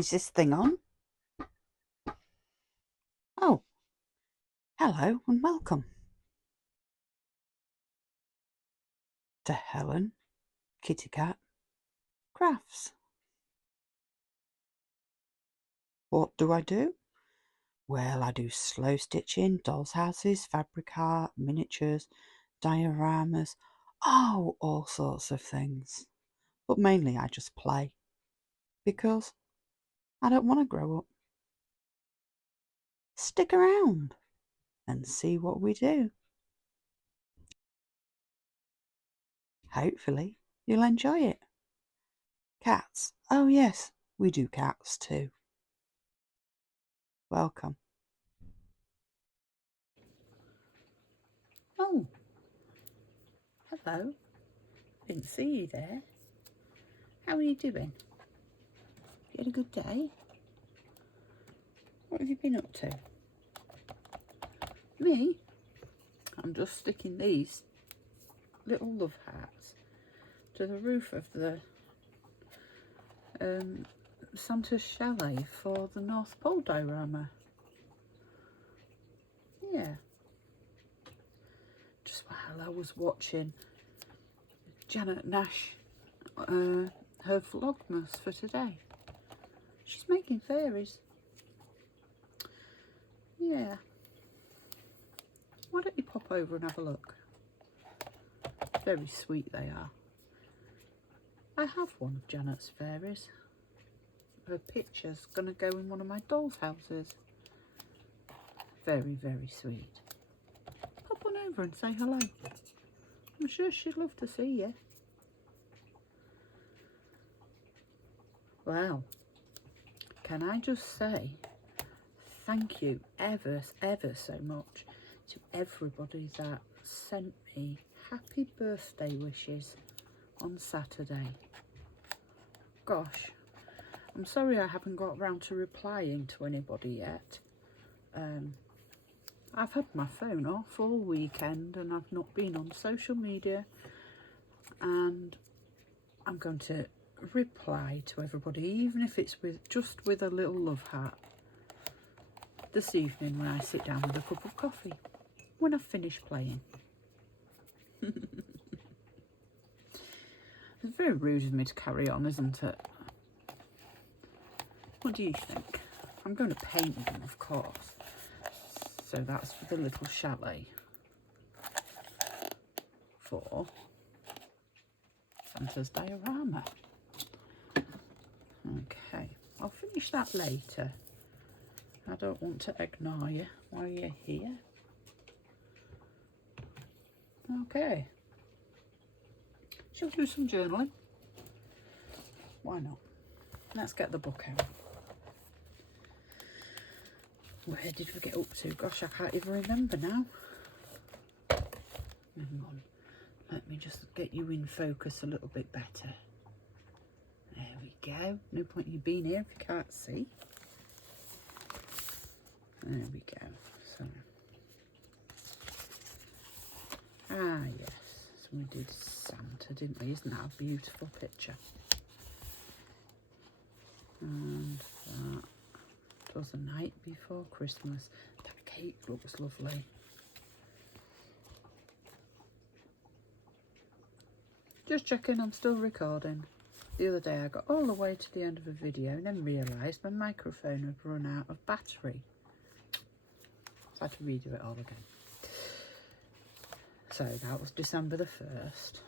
Is this thing on? Oh, hello and welcome to Helen Kitty Cat Crafts. What do I do? Well, I do slow stitching, dolls' houses, fabric art, miniatures, dioramas, all sorts of things. But mainly I just play because I don't want to grow up. Stick around and see what we do. Hopefully you'll enjoy it. Cats. Oh yes, we do cats too. Welcome. Oh, hello. Didn't see you there. How are you doing? You had a good day? What have you been up to? Me? I'm just sticking these little love hearts to the roof of the Santa's chalet for the North Pole diorama. Yeah. Just while I was watching Janet Nash, her vlogmas for today. She's making fairies. Yeah. Why don't you pop over and have a look? Very sweet they are. I have one of Janet's fairies. Her picture's going to go in one of my doll's houses. Very, very sweet. Pop on over and say hello. I'm sure she'd love to see you. Well, can I just say thank you ever so much to everybody that sent me happy birthday wishes on Saturday. Gosh, I'm sorry I haven't got around to replying to anybody yet. I've had my phone off all weekend and I've not been on social media, and I'm going to reply to everybody, even if it's just with a little love heart, this evening when I sit down with a cup of coffee, when I've finished playing. It's very rude of me to carry on, isn't it? What do you think? I'm going to paint them, of course. So that's for the little chalet for Santa's diorama. Okay, I'll finish that later. I don't want to ignore you while you're here. Okay. Shall we do some journaling? Why not? Let's get the book out. Where did we get up to? Gosh, I can't even remember now. Hang on. Let me just get you in focus a little bit better. There we go. No point in you being here if you can't see. There we go. So, yes. So we did Santa, didn't we? Isn't that a beautiful picture? And that was the night before Christmas. That cake looks lovely. Just checking I'm still recording. The other day I got all the way to the end of a video and then realised my microphone had run out of battery. So I had to redo it all again. So that was December the 1st.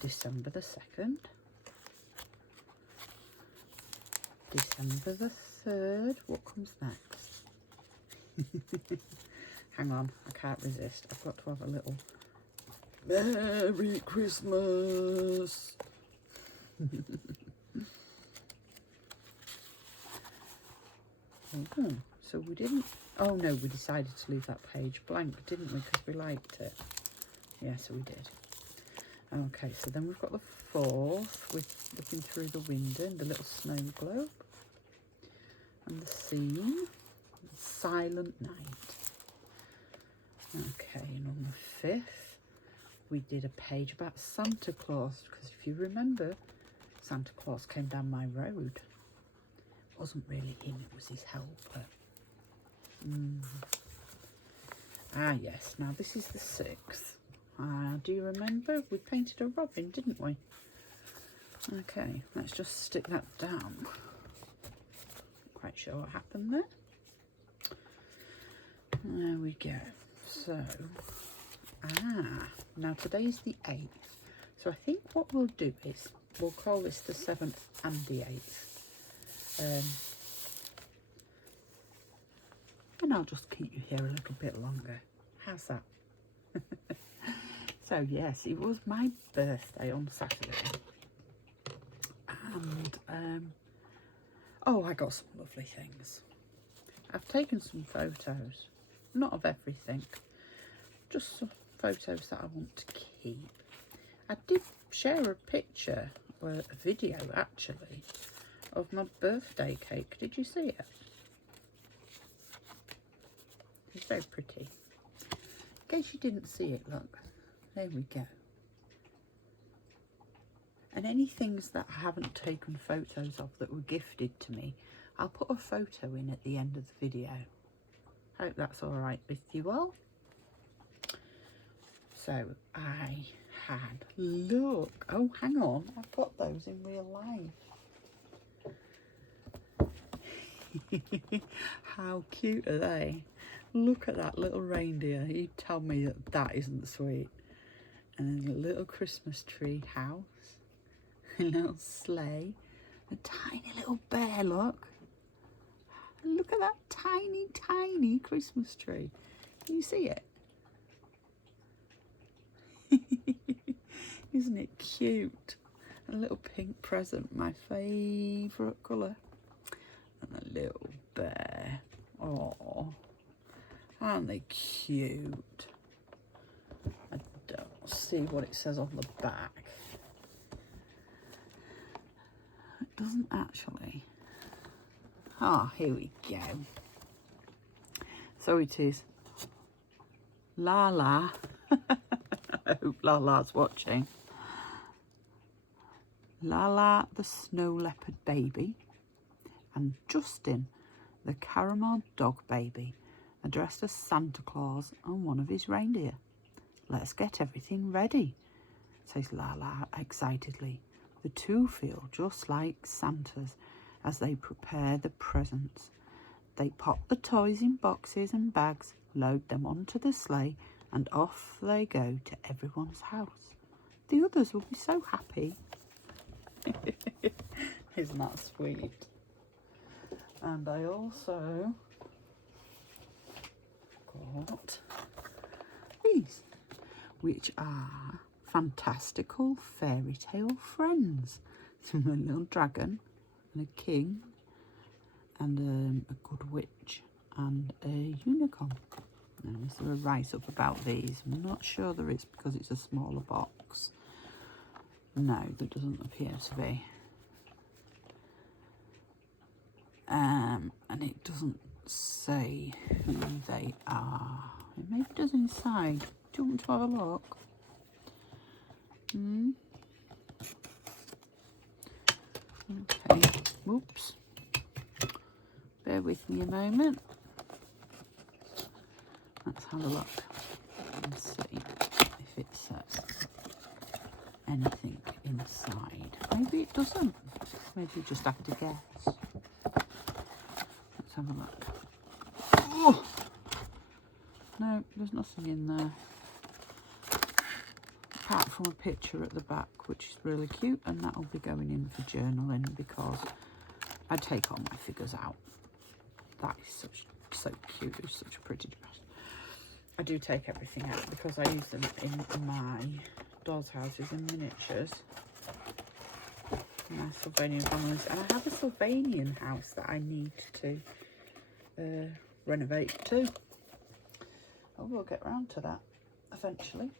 December the 2nd. December the 3rd. What comes next? Hang on, I can't resist. I've got to have a little Merry Christmas. So we didn't, oh no, we decided to leave that page blank, didn't we, because we liked it. Yeah, so we did. Okay, so then we've got the 4th with looking through the window and the little snow globe. And the scene, Silent Night. Okay, and on the 5th, we did a page about Santa Claus, because if you remember, Santa Claus came down my road. It wasn't really him, it was his helper. Ah yes, now this is the 6th. Do you remember? We painted a robin, didn't we? Okay, let's just stick that down. Not quite sure what happened there. There we go. So, now today's the 8th. So I think what we'll do is, we'll call this the 7th and the 8th. And I'll just keep you here a little bit longer. How's that? So yes, it was my birthday on Saturday. And, oh, I got some lovely things. I've taken some photos, not of everything, just some photos that I want to keep. I did share a picture, or a video actually, of my birthday cake. Did you see it? It's very pretty. In case you didn't see it, look, there we go. And any things that I haven't taken photos of that were gifted to me, I'll put a photo in at the end of the video. Hope that's all right with you all. So I had, look, oh hang on, I've got those in real life. How cute are they? Look at that little reindeer. You tell me that that isn't sweet. And then a little Christmas tree house, a little sleigh, a tiny little bear, look. Look at that tiny, tiny Christmas tree. Can you see it? Isn't it cute? A little pink present, my favourite colour. And a little bear. Oh, aren't they cute? I don't see what it says on the back. It doesn't actually. Ah, here we go. So it is Lala. I hope Lala's watching. Lala the snow leopard baby and Justin the caramel dog baby are dressed as Santa Claus and one of his reindeer. Let's get everything ready, says Lala excitedly. The two feel just like Santas as they prepare the presents. They pop the toys in boxes and bags, load them onto the sleigh, and off they go to everyone's house. The others will be so happy. Isn't that sweet? And I also got these, which are fantastical fairy tale friends. So a little dragon and a king and a good witch and a unicorn. And is there a write-up about these? I'm not sure there is because it's a smaller box. No, there doesn't appear to be. And it doesn't say who they are. It maybe does inside. Do you want to have a look? Okay, whoops. Bear with me a moment. Let's have a look and see if it says anything inside. Maybe it doesn't. Maybe you just have to guess. Let's have a look. Oh! No, there's nothing in there. Apart from a picture at the back, which is really cute, and that will be going in for journaling because I take all my figures out. That is so cute. It's such a pretty dress. I do take everything out because I use them in my doll's houses in miniatures. My Sylvanian families, and I have a Sylvanian house that I need to renovate too. Oh, we'll get round to that eventually.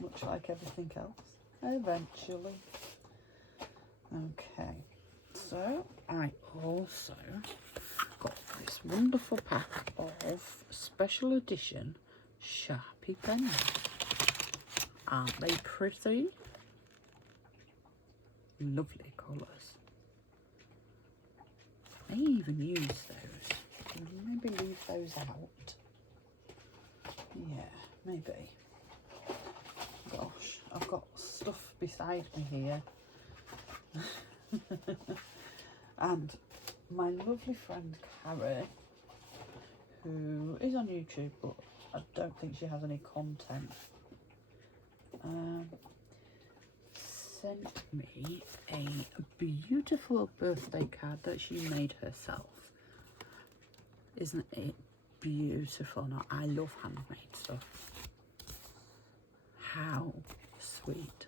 Much like everything else, eventually. Okay, so I also got this wonderful pack of special edition Sharpie pens. Aren't they pretty? lovely colours. I may even use those. Maybe leave those out. Yeah, maybe. Gosh, I've got stuff beside me here. And my lovely friend Carrie, who is on YouTube, but I don't think she has any content, sent me a beautiful birthday card that she made herself. Isn't it beautiful? Now, I love handmade stuff. How sweet.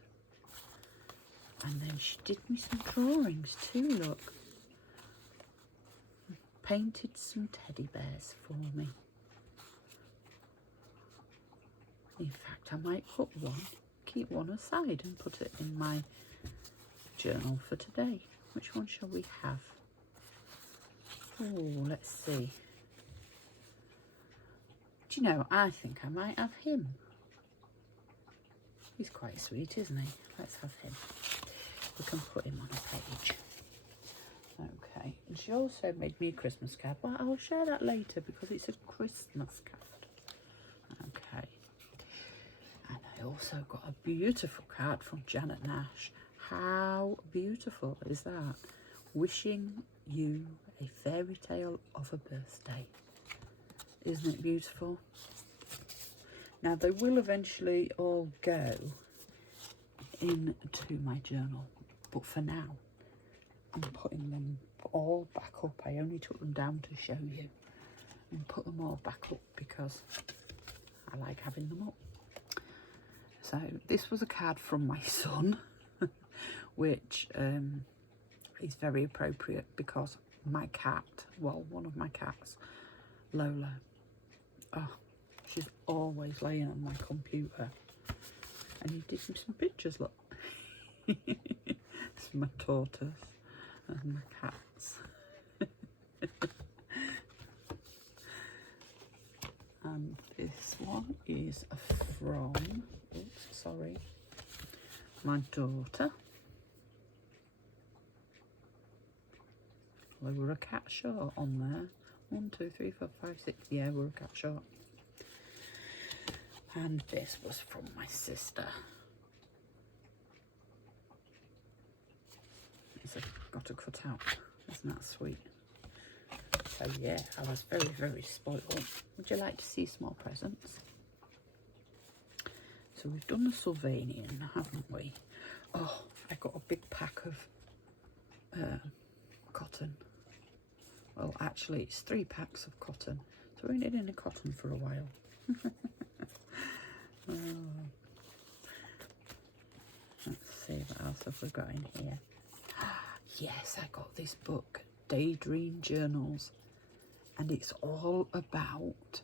And then she did me some drawings too, look. Painted some teddy bears for me. In fact, I might put one, keep one aside and put it in my journal for today. Which one shall we have? Oh, let's see. Do you know, I think I might have him. He's quite sweet, isn't he? Let's have him. We can put him on a page. Okay, and she also made me a Christmas card. Well, I'll share that later because it's a Christmas card. Okay. And I also got a beautiful card from Janet Nash. How beautiful is that? Wishing you a fairy tale of a birthday. Isn't it beautiful? Now, they will eventually all go into my journal, but for now, I'm putting them all back up. I only took them down to show you and put them all back up because I like having them up. So this was a card from my son, which is very appropriate because my cat, well, one of my cats, Lola, oh, she's always laying on my computer. And he did me some pictures, look. It's my tortoise and my cats. And this one is from, oops, sorry, my daughter. Well, we're a cat short on there. 1, 2, 3, 4, 5, 6. Yeah, we're a cat short. And this was from my sister. It's got a cut out. Isn't that sweet? So yeah, I was very, very spoiled. Would you like to see small presents? So we've done the Sylvanian, haven't we? Oh, I got a big pack of cotton. Well, actually, it's 3 packs of cotton. So we ain't in a cotton for a while. Let's see what else have we got in here. Yes, I got this book, Daydream Journals, and it's all about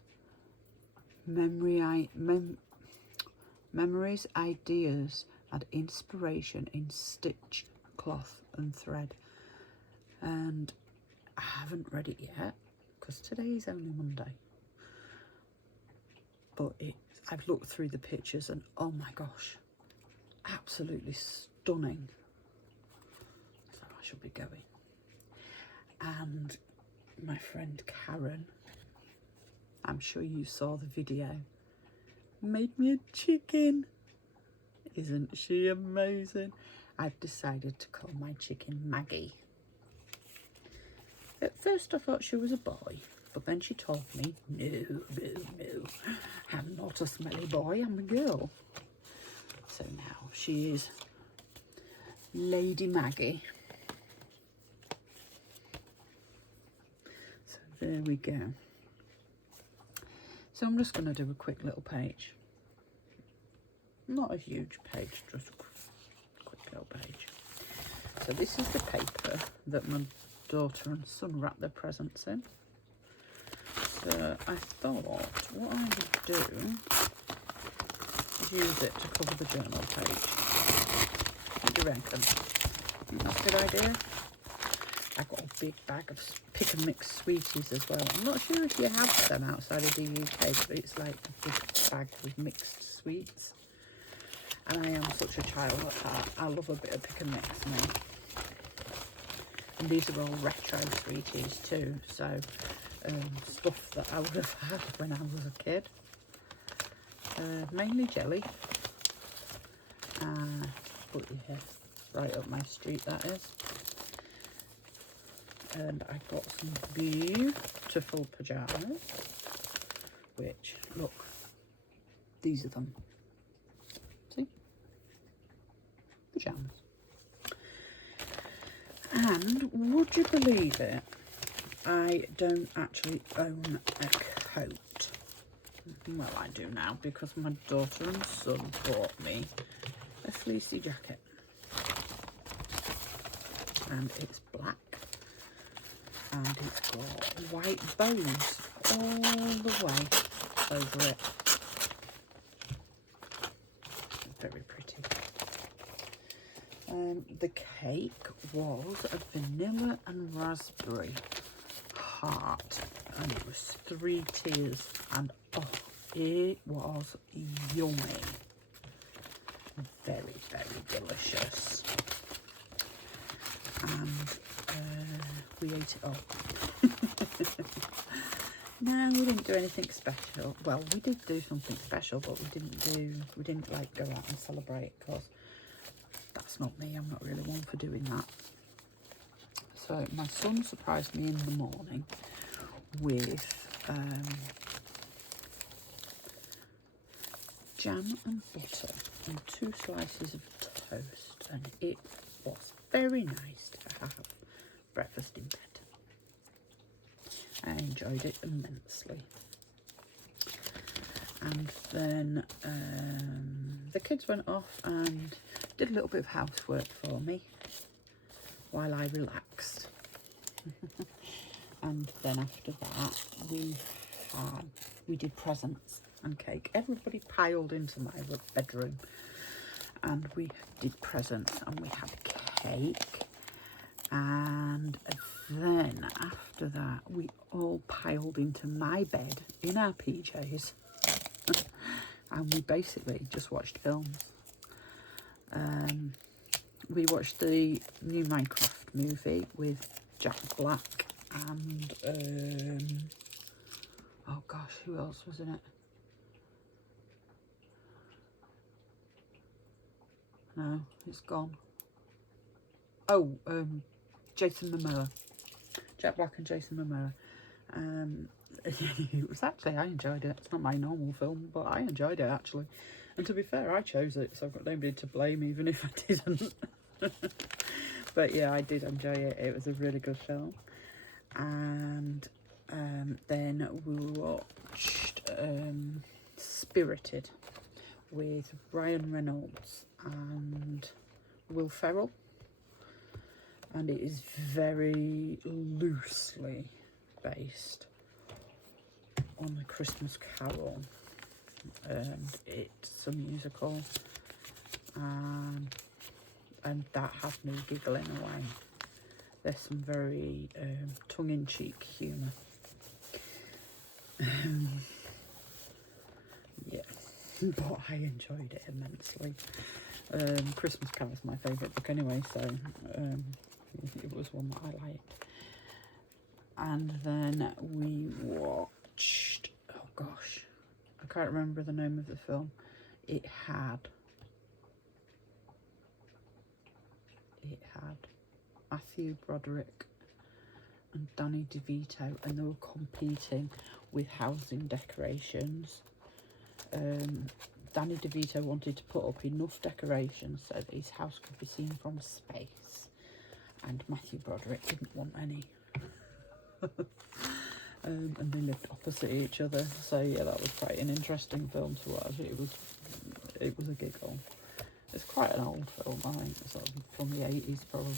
memories, ideas, and inspiration in stitch, cloth, and thread. And I haven't read it yet because today is only Monday. But I've looked through the pictures and oh my gosh, absolutely stunning. So I shall be going. And my friend Karen, I'm sure you saw the video, made me a chicken. Isn't she amazing? I've decided to call my chicken Maggie. At first I thought she was a boy, but then she told me, no, I'm not a smelly boy, I'm a girl. So now she is Lady Maggie. So there we go. So I'm just going to do a quick little page. Not a huge page, just a quick little page. So this is the paper that my daughter and son wrap their presents in. So I thought what I would do is use it to cover the journal page. What do you reckon? Think that's a good idea? I got a big bag of pick and mix sweeties as well. I'm not sure if you have them outside of the UK, but it's like a big bag with mixed sweets. And I am such a child at heart. I love a bit of pick and mix me. And these are all retro sweeties too, so stuff that I would have had when I was a kid. Mainly jelly. But yeah, right up my street that is. And I got some beautiful pyjamas, which, look, these are them. See? Pyjamas. And would you believe it, I don't actually own a coat. Well, I do now because my daughter and son bought me a fleecy jacket. And it's black. And it's got white bows all the way over it. Very pretty. The cake was a vanilla and raspberry heart, and it was 3 tiers, and oh, it was yummy. Very, very delicious. And we ate it all. No, we didn't do anything special. Well, we did do something special, but we didn't like go out and celebrate, because that's not me. I'm not really one for doing that. So my son surprised me in the morning with jam and butter and 2 slices of toast, and it was very nice to have breakfast in bed. I enjoyed it immensely. And then the kids went off and did a little bit of housework for me while I relaxed. And then after that we did presents and cake. Everybody piled into my bedroom and we did presents and we had cake. And then after that we all piled into my bed in our PJs and we basically just watched films. We watched the new Minecraft movie with Jack Black and oh gosh, who else was in it? No, it's gone. Oh, Jason Momoa. Jack Black and Jason Momoa. It was actually, I enjoyed it. It's not my normal film, but I enjoyed it actually. And to be fair, I chose it, so I've got nobody to blame even if I didn't. But yeah, I did enjoy it. It was a really good film. And then we watched Spirited with Ryan Reynolds and Will Ferrell. And it is very loosely based on A Christmas Carol. It's a musical, and that had me giggling away. There's some very tongue-in-cheek humour. Yeah, but I enjoyed it immensely. Christmas Carol is my favourite book anyway, so it was one that I liked. And then we watched, oh gosh, I can't remember the name of the film. It had Matthew Broderick and Danny DeVito, and they were competing with housing decorations. Danny DeVito wanted to put up enough decorations so that his house could be seen from space, and Matthew Broderick didn't want any. And they lived opposite each other, so yeah, that was quite an interesting film to watch. It was a giggle. It's quite an old film, I think, sort of from the 80s probably.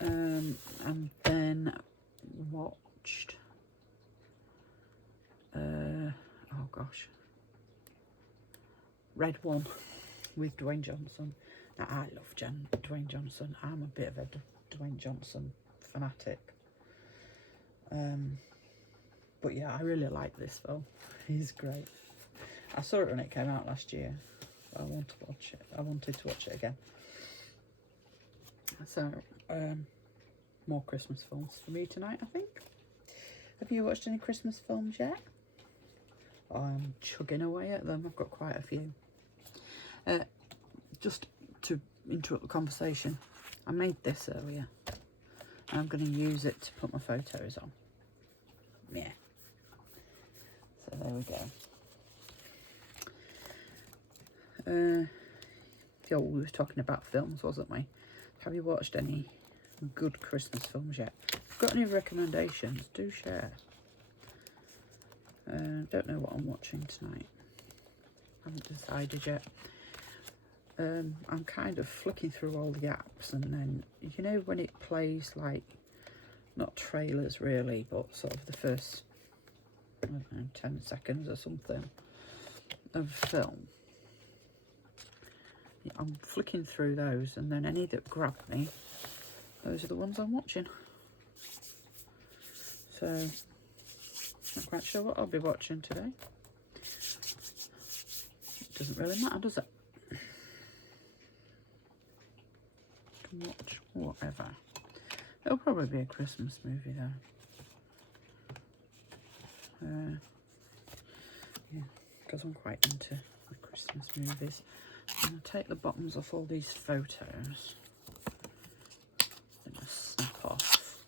And then watched oh gosh, Red One with Dwayne Johnson. Now I love Dwayne Johnson. I'm a bit of a Dwayne Johnson fanatic. But yeah, I really like this film. He's great. I saw it when it came out last year. I want to watch it. I wanted to watch it again. So, more Christmas films for me tonight, I think. Have you watched any Christmas films yet? I'm chugging away at them. I've got quite a few. Just to interrupt the conversation, I made this earlier. And I'm going to use it to put my photos on. Yeah. So there we go. Yeah, we were talking about films, wasn't we? Have you watched any good Christmas films yet? If you've got any recommendations, do share. Don't know what I'm watching tonight. I haven't decided yet. I'm kind of flicking through all the apps, and then, you know, when it plays, like, not trailers really, but sort of the first, I don't know, 10 seconds or something of film. Yeah, I'm flicking through those, and then any that grab me, those are the ones I'm watching. So, not quite sure what I'll be watching today. It doesn't really matter, does it? Can watch whatever. It'll probably be a Christmas movie though. Yeah, because I'm quite into the Christmas movies. I'm going to take the bottoms off all these photos and just snap off.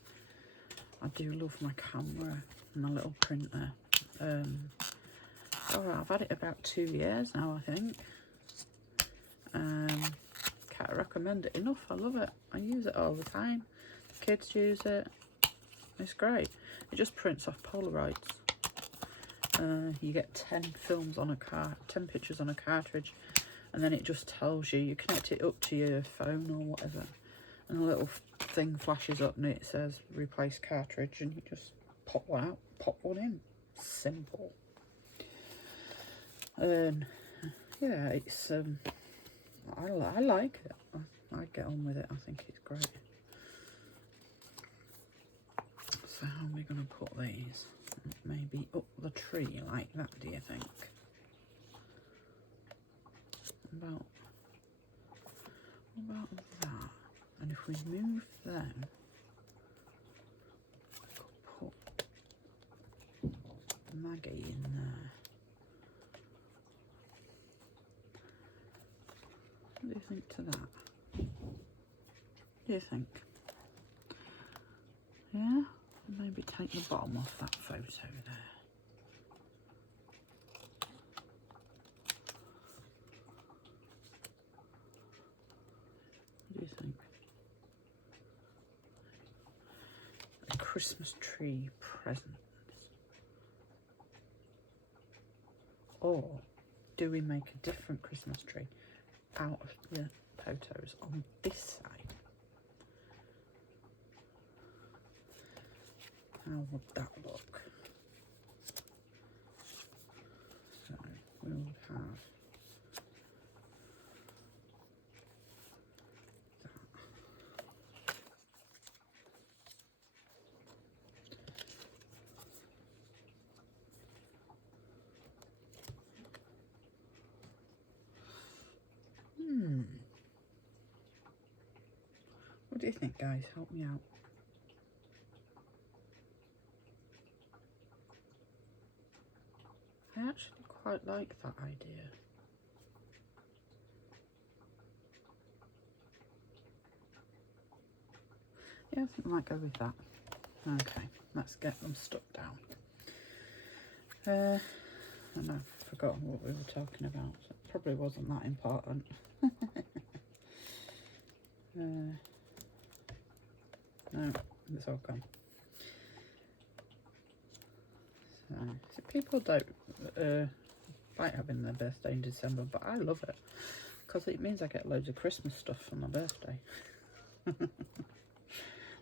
I do love my camera, my little printer. I've had it about 2 years now, I think. Can't recommend it enough. I love it. I use it all the time. The kids use it. It's great. It just prints off Polaroids. You get 10 films on a 10 pictures on a cartridge, and then it just tells you. You connect it up to your phone or whatever, and a little thing flashes up and it says replace cartridge, and you just pop one out, pop one in. Simple. Yeah, it's I like it. I get on with it. I think it's great. So how are we going to put these? Maybe up the tree like that, do you think? About that. And if we move them, we could put Maggie in there. What do you think to that? What do you think? Yeah? Maybe take the bottom off that photo there. What do you think? A Christmas tree presents. Or do we make a different Christmas tree out of the photos on this side? How would that look? So we would have that. What do you think, guys? Help me out. I actually quite like that idea. Yeah, I think I might go with that. Okay, let's get them stuck down. And I've forgotten what we were talking about. So it probably wasn't that important. No, it's all gone. So people don't like having their birthday in December, but I love it because it means I get loads of Christmas stuff for my birthday.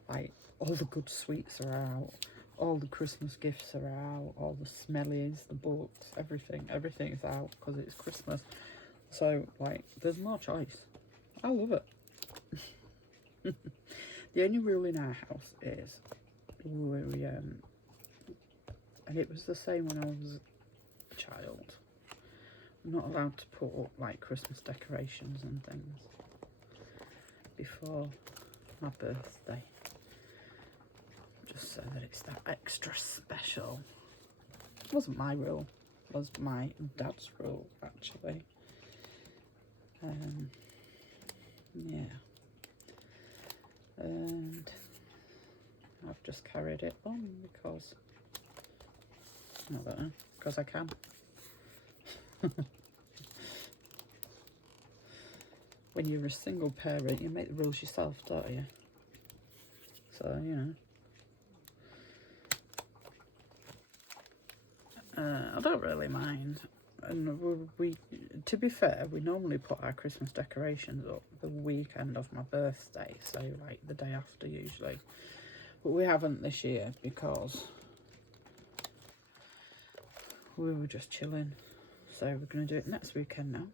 Like, all the good sweets are out, all the Christmas gifts are out, all the smellies, the books, everything is out because it's Christmas. So, like, there's more choice. I love it. The only rule in our house is we and it was the same when I was a child. I'm not allowed to put up like Christmas decorations and things before my birthday, just so that it's that extra special. It wasn't my rule, it was my dad's rule actually. Yeah, and I've just carried it on because I don't know, because I can. When you're a single parent, you make the rules yourself, don't you? So, you know. I don't really mind. And we, to be fair, we normally put our Christmas decorations up the weekend of my birthday, so like the day after usually. But we haven't this year because we were just chilling. So we're going to do it next weekend now.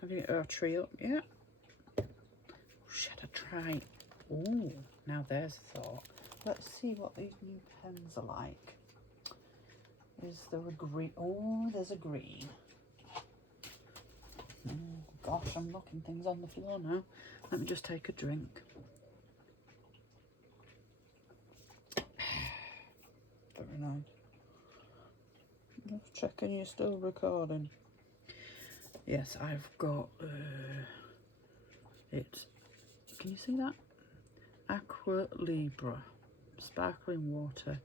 Have you got our tree up yet? Should I try? Oh, now there's a thought. Let's see what these new pens are like. Is there a green? Oh, there's a green. Oh gosh, I'm knocking things on the floor now. Let me just take a drink. Very nice. Just checking you're still recording. Yes, I've got it. Can you see that? Aqua Libra sparkling water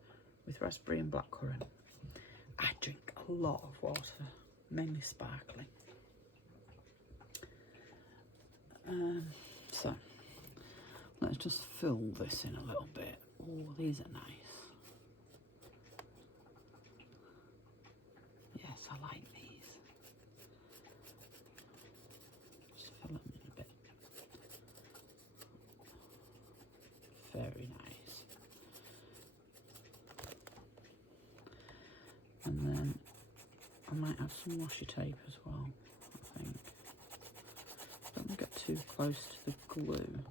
with raspberry and blackcurrant. I drink a lot of water, mainly sparkling. So let's just fill this in a little bit. Oh, these are nice. Yes, I like these. Just fill them in a bit. Very nice. And then I might have some washi tape as well, I think. Don't get too close to the glue.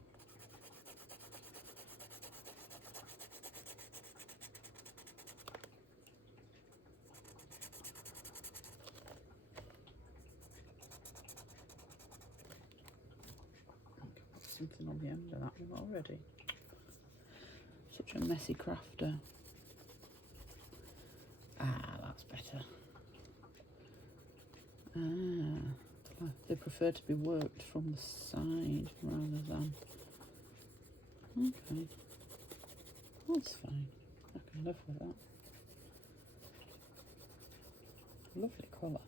Put something on the end of that one already. Such a messy crafter. Ah, that's better. Ah, they prefer to be worked from the side rather than... Okay, that's fine. I can live with that. Lovely colour.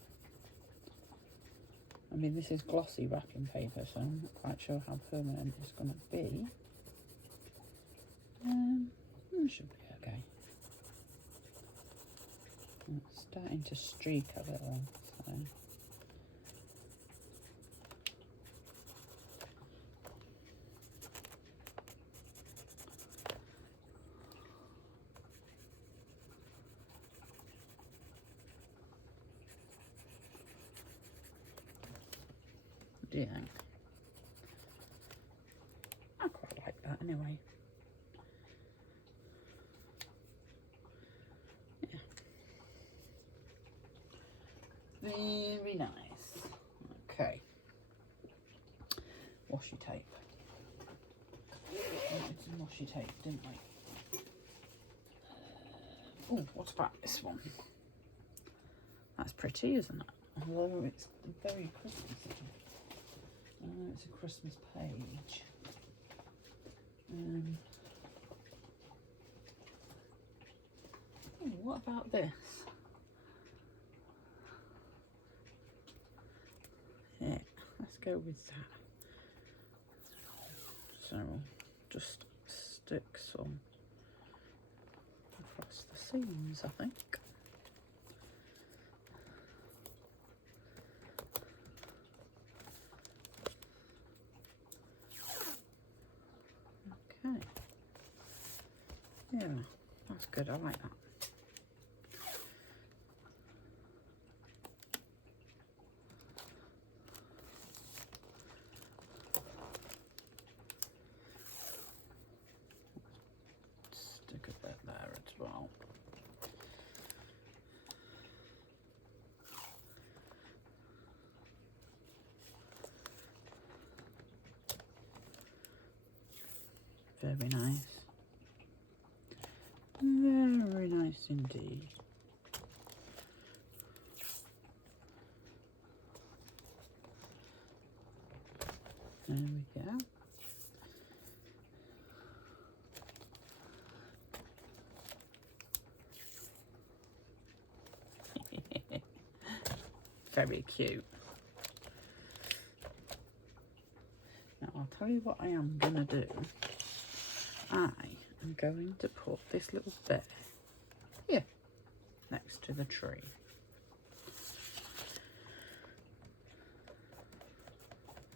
I mean, this is glossy wrapping paper, so I'm not quite sure how permanent it's going to be. It should be okay. It's starting to streak a little, so... What do you think? I quite like that anyway. Yeah. Very nice. Okay. Washi tape. We did some washi tape, didn't we? Oh, what about this one? That's pretty, isn't it? Although it's very Christmassy. It's a Christmas page. Oh, what about this? Yeah, let's go with that. So just stick some across the seams, I think. Okay. Yeah, that's good. I like that. Stick a bit there as well. very nice. Very nice indeed. There we go. Very cute. Now I'll tell you what I am going to do. I am going to put this little bear here next to the tree.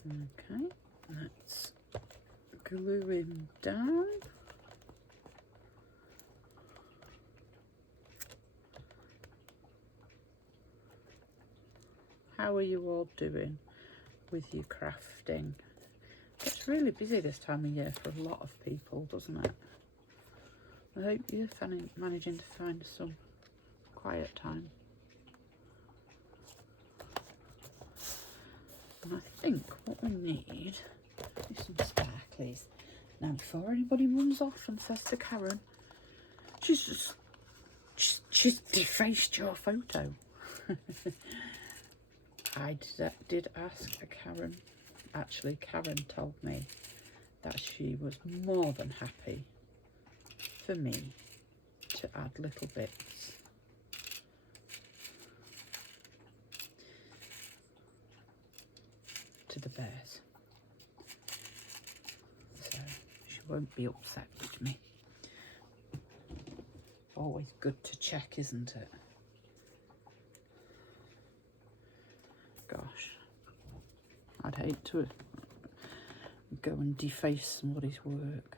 Okay, let's glue him down. How are you all doing with your crafting? It's really busy this time of year for a lot of people, doesn't it? I hope you're managing to find some quiet time. And I think what we need is some sparklies. Now, before anybody runs off and says to Karen, she's defaced your photo. I did ask Karen. Actually, Karen told me that she was more than happy for me to add little bits to the bears. So she won't be upset with me. Always good to check, isn't it? Gosh, I'd hate to go and deface somebody's work,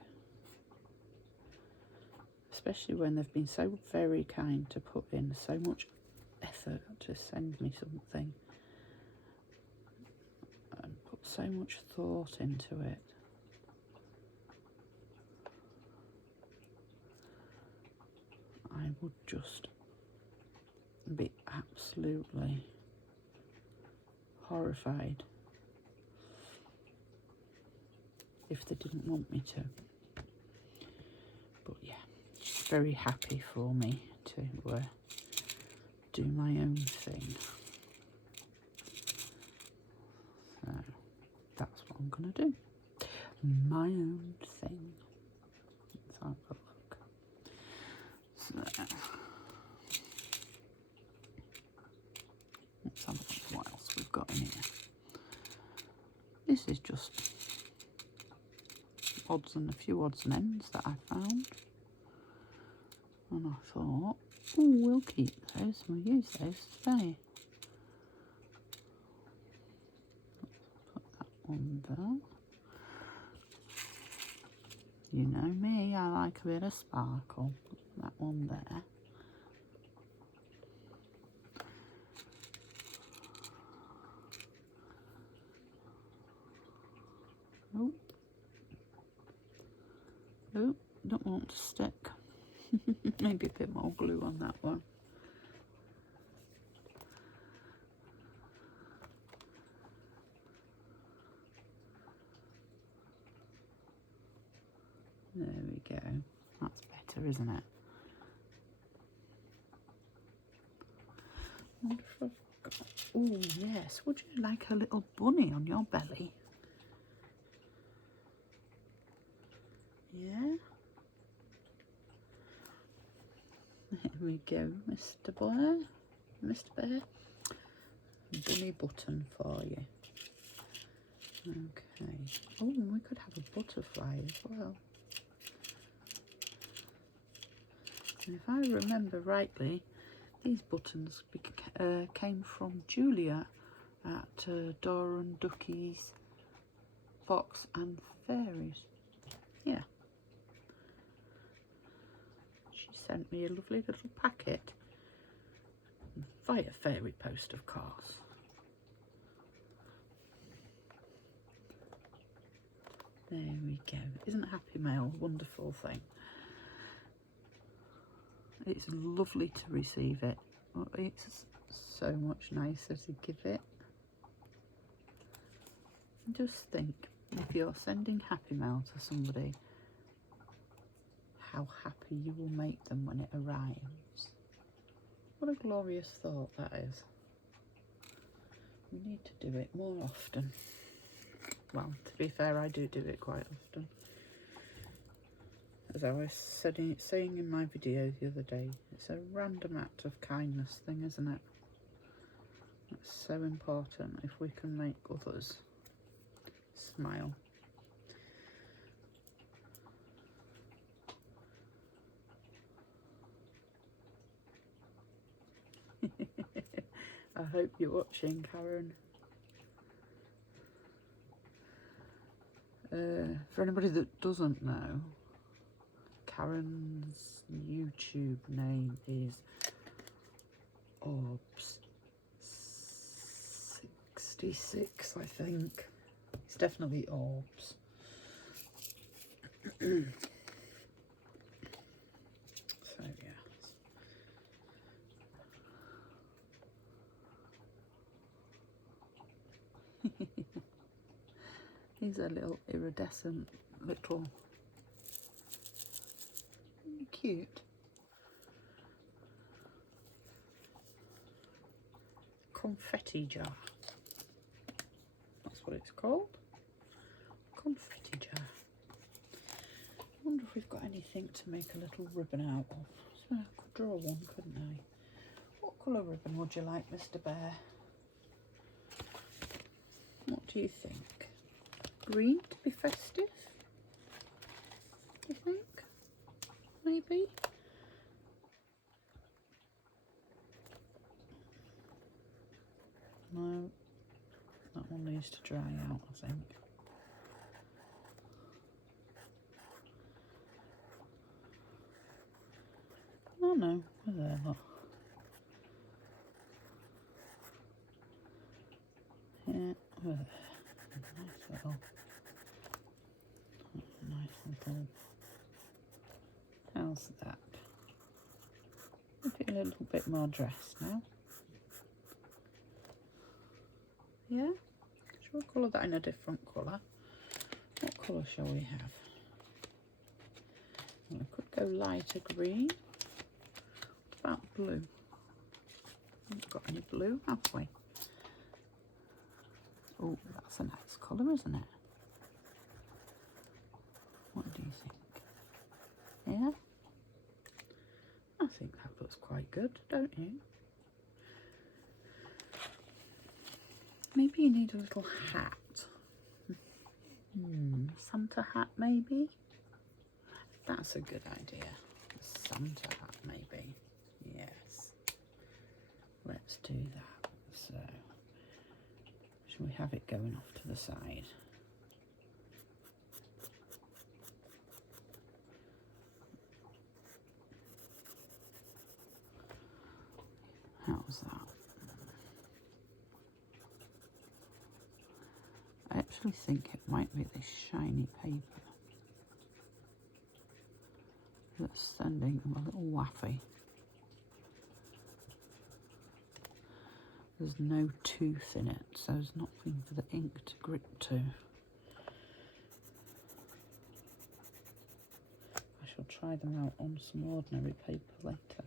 especially when they've been so very kind to put in so much effort to send me something and put so much thought into it. I would just be absolutely horrified if they didn't want me to. But yeah, very happy for me to do my own thing. So that's what I'm going to do. My own thing. Let's have a look. So let's have a look what else we've got in here. This is just a few odds and ends that I found, and I thought, oh, we'll keep those and we'll use those today. Put that one there. You know me, I like a bit of sparkle. Put that one there. Oh. Oh, don't want to stick. Maybe a bit more glue on that one. There we go. That's better, isn't it? Wonder if I've got... Oh, yes. Would you like a little bunny on your belly? Yeah. There we go, Mr. Blair. Mr. Bear. Bunny button for you. Okay. Oh, we could have a butterfly as well. And if I remember rightly, these buttons came from Julia at Dora and Ducky's Fox and Fairies. Yeah. She sent me a lovely little packet via fairy post, of course. There we go. Isn't Happy Mail a wonderful thing? It's lovely to receive it. It's so much nicer to give it. Just think, if you're sending Happy Mail to somebody how happy you will make them when it arrives. What a glorious thought that is. We need to do it more often. Well, to be fair, I do it quite often. As I was saying in my video the other day, it's a random act of kindness thing, isn't it? It's so important if we can make others smile. I hope you're watching, Karen. For anybody that doesn't know, Karen's YouTube name is Orbs66, I think. It's definitely Orbs. So yeah. He's a little iridescent little cute. Confetti jar. That's what it's called. Confetti jar. I wonder if we've got anything to make a little ribbon out of. So I could draw one, couldn't I? What colour ribbon would you like, Mr. Bear? What do you think? Green to be festive? Do you think? Maybe? No, that one needs to dry out, I think. Oh no, we're there, look. Yeah, we're there. Nice little. How's that? I feel a little bit more dressed now. Yeah? Shall we colour that in a different colour? What colour shall we have? Well, I could go lighter green. What about blue? Haven't got any blue, have we? Oh, that's a nice colour, isn't it? What do you think? Yeah? I think that looks quite good, don't you? Maybe you need a little hat. Santa hat, maybe? That's a good idea. A Santa hat, maybe. Yes. Let's do that. So, shall we have it going off to the side? How's that? I actually think it might be this shiny paper that's sending them a little waffy. There's no tooth in it, so there's nothing for the ink to grip to. I shall try them out on some ordinary paper later.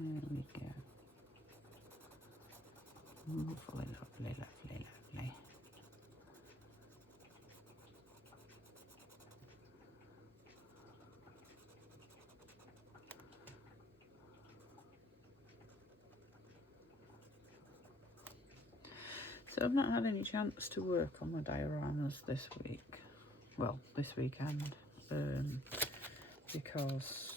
There we go. Lovely, lovely, lovely, lovely. So I've not had any chance to work on my dioramas this week. Well, this weekend. Because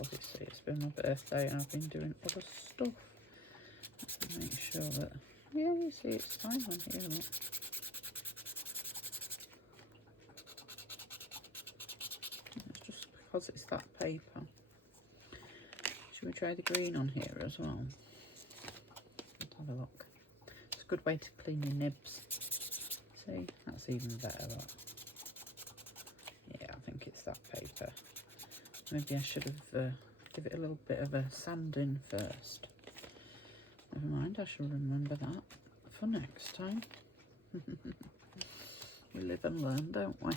obviously it's been my birthday and I've been doing other stuff. Let's make sure that, yeah, you see it's fine on here. Look. It's just because it's that paper. Should we try the green on here as well? Let's have a look. It's a good way to clean your nibs. See, that's even better. Look. Yeah, I think it's that paper. Maybe I should have give it a little bit of a sanding first. Never mind, I shall remember that for next time. We live and learn, don't we?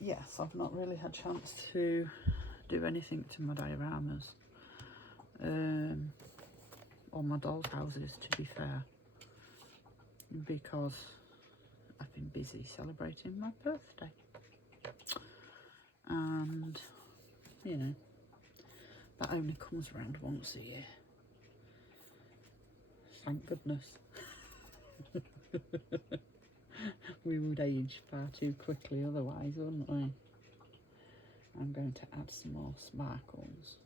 Yes, I've not really had a chance to do anything to my dioramas. Or my doll's houses, to be fair. Because I've been busy celebrating my birthday. And, you know, that only comes around once a year. Thank goodness. We would age far too quickly otherwise, wouldn't we? I'm going to add some more sparkles.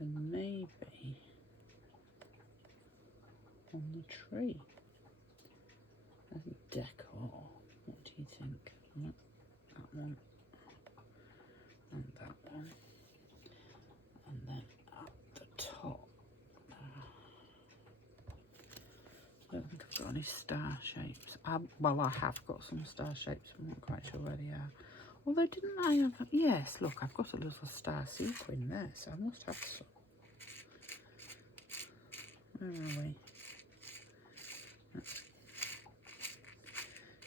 And maybe on the tree as a decor. What do you think? No, that one and that one, and then at the top. I don't think I've got any star shapes. Well, I have got some star shapes. I'm not quite sure where they are. Although, didn't I have... Yes, look, I've got a little star sequin there, so I must have some. Where are we?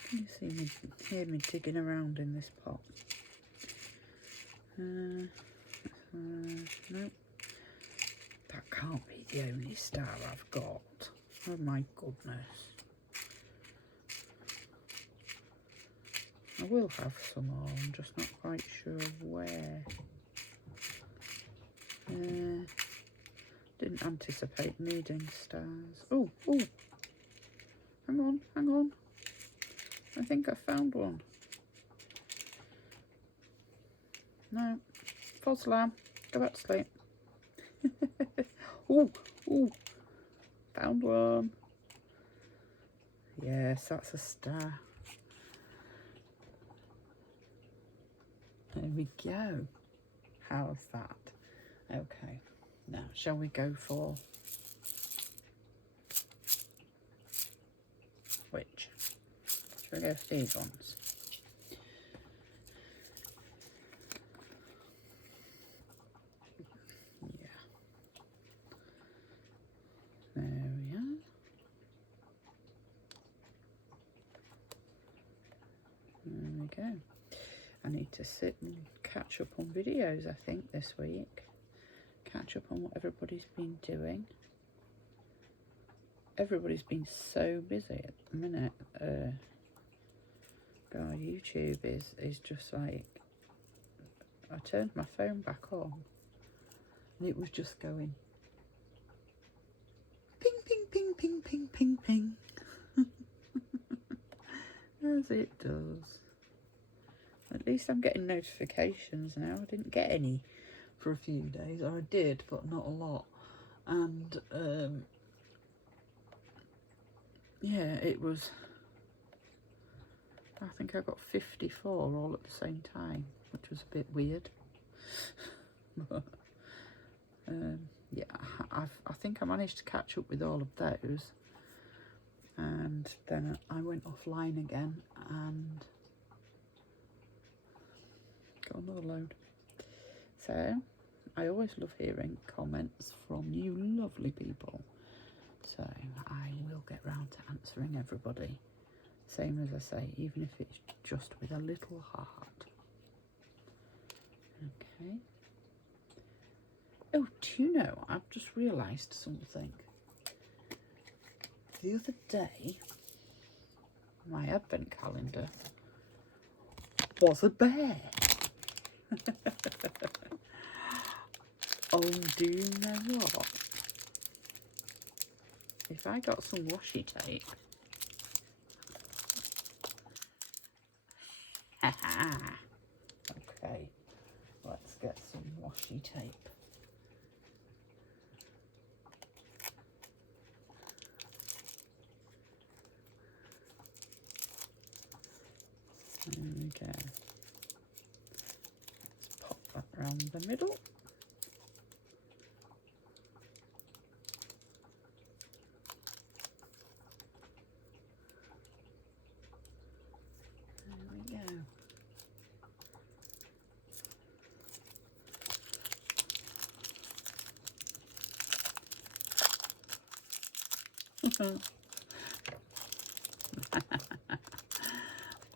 Can you see me, hear me digging around in this pot? No. That can't be the only star I've got. Oh my goodness. I will have some more, I'm just not quite sure where. Didn't anticipate needing stars. Oh, hang on. I think I found one. No, false alarm. Go back to sleep. Oh, found one. Yes, that's a star. There we go. How's that? Okay, now shall we go for which? Shall we go for these ones? Yeah. There we are. There we go. I need to sit and catch up on videos, I think, this week. Catch up on what everybody's been doing. Everybody's been so busy at the minute. God, YouTube is just like... I turned my phone back on and it was just going ping, ping, ping, ping, ping, ping, ping. As it does. At least I'm getting notifications now. I didn't get any for a few days. Or I did, but not a lot. And yeah, it was... I think I got 54 all at the same time, which was a bit weird. But yeah, I think I managed to catch up with all of those. And then I went offline again and got another load. So I always love hearing comments from you lovely people. So I will get round to answering everybody. Same as I say, even if it's just with a little heart. Okay. Oh, do you know, I've just realised something. The other day, my advent calendar was a bear. Oh, do you know what? If I got some washi tape, okay, let's get some washi tape. There we go. Let's pop that round the middle. There we go.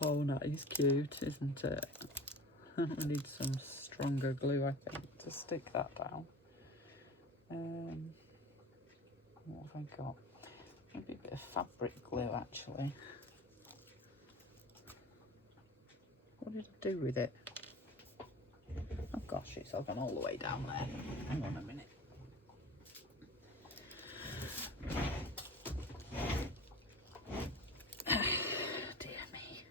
Oh, that is cute, isn't it? We need some stronger glue, I think, to stick that down. What have I got? Maybe a bit of fabric glue, actually. What did I do with it? Oh gosh, it's all gone all the way down there. Hang on a minute. Dear me.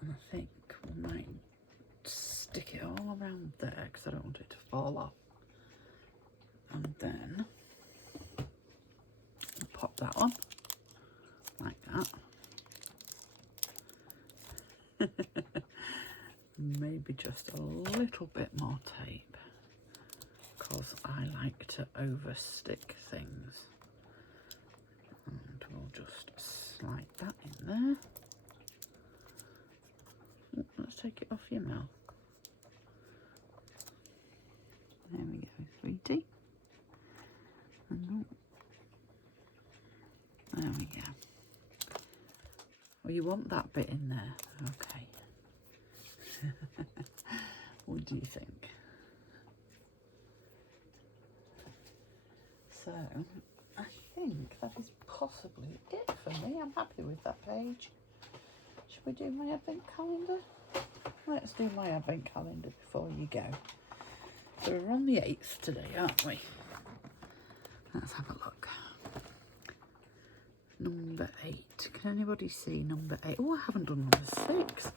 And I think we might stick it all around there because I don't want it to fall off. And then pop that on like that. Maybe just a little bit more tape because I like to overstick things. And we'll just slide that in there. Oh, let's take it off your mouth. There we go, sweetie. And there we go. Oh, you want that bit in there? Okay. What do you think? So, I think that is possibly it for me. I'm happy with that page. Should we do my advent calendar? Let's do my advent calendar before you go. So we're on the 8th today, aren't we? Let's have a look. Number 8. Can anybody see number 8? Oh, I haven't done number 6.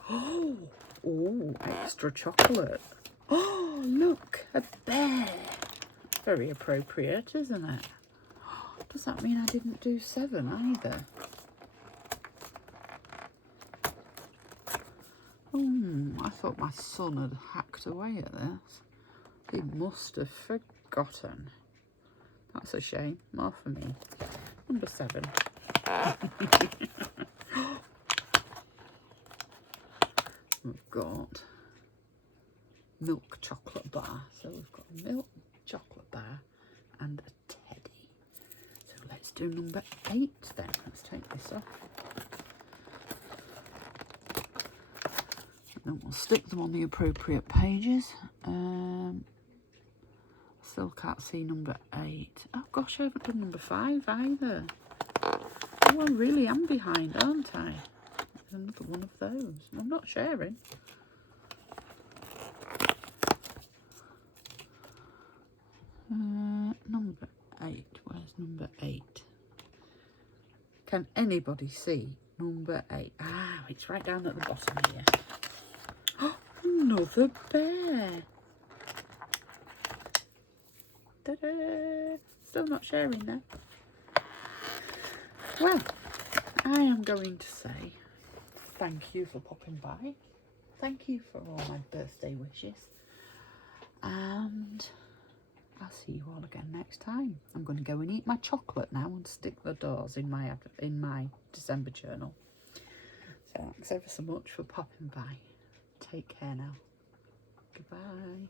Oh, extra chocolate. Oh, look, a bear. Very appropriate, isn't it? Does that mean I didn't do 7 either? I thought my son had hacked away at this. He must have forgotten. That's a shame. More for me. Number 7. We've got milk chocolate bar. So we've got a milk chocolate bar and a teddy. So let's do number 8 then. Let's take this off. And then we'll stick them on the appropriate pages. Still can't see number 8. Oh gosh, I haven't done number 5 either. Oh, I really am behind, aren't I? Another one of those. I'm not sharing. Number 8. Where's number 8? Can anybody see number 8? Ah, it's right down at the bottom here. Oh, another bear. Ta-da! Still not sharing there. Well, I am going to say thank you for popping by. Thank you for all my birthday wishes. And I'll see you all again next time. I'm going to go and eat my chocolate now and stick the doors in my December journal. So thanks ever so much for popping by. Take care now. Goodbye.